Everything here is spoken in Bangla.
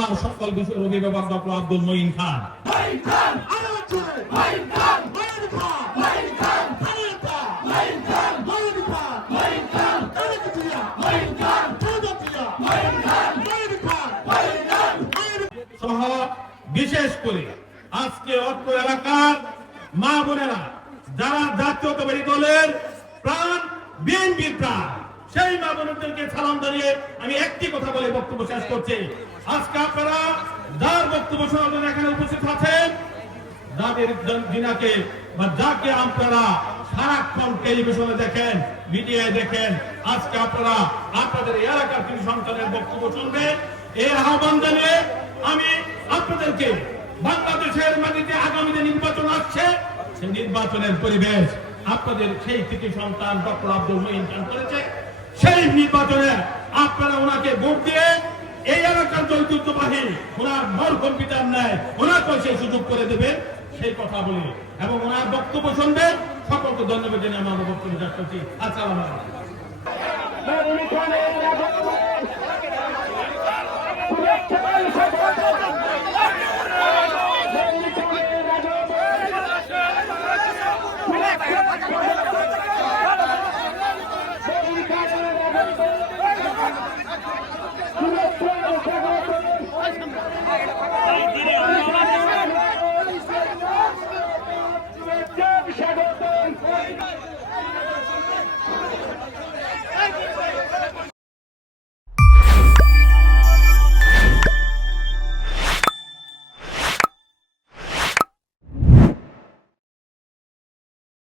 আমার সকল বিষয়ের অভিভাবক ডক্টর আব্দুল মঈন খান। সহ বিশেষ করে আজকে অত্র এলাকার মা বোনেরা যারা জাতীয়তাবাদী দলের প্রাণ, বিএনপির প্রাণ, সেই মা বোনদেরকে সালাম জানিয়ে আমি একটি কথা বলে বক্তব্য শেষ করছি। আজকে আপনারা যার বক্তব্য শোনার জন্য এখানে উপস্থিত আছেন, যাদের দিনাকে বা যাকে আপনারা সারাক্ষণ টেলিভিশনে দেখেন, মিডিয়ায় দেখেন, আজকে আপনারা আপনাদের এলাকার কিছু সন্তানের বক্তব্য শুনবেন। এই আহ্বান জানিয়ে আমি আপনাদেরকে বাংলাদেশের মাটিতে আগামী যে নির্বাচন আসছে, সেই নির্বাচনের পরিবেশ আপনাদের সেই কৃতি সন্তান ডক্টর আব্দুল মঈন খান করেছে। সেই নির্বাচনে আপনারা ওনাকে ভোট দিয়ে এই এলাকার যে ঐতিহ্যবাহী ওনার মরহুম পিতার ন্যায় ওনাকে সেই সুযোগ করে দেবেন, সেই কথা বলি এবং ওনার বক্তব্য শুনবেন। সকলকে ধন্যবাদ জানিয়ে আমার বক্তব্য শেষ করছি। আসসালামু আলাইকুম। Thank you.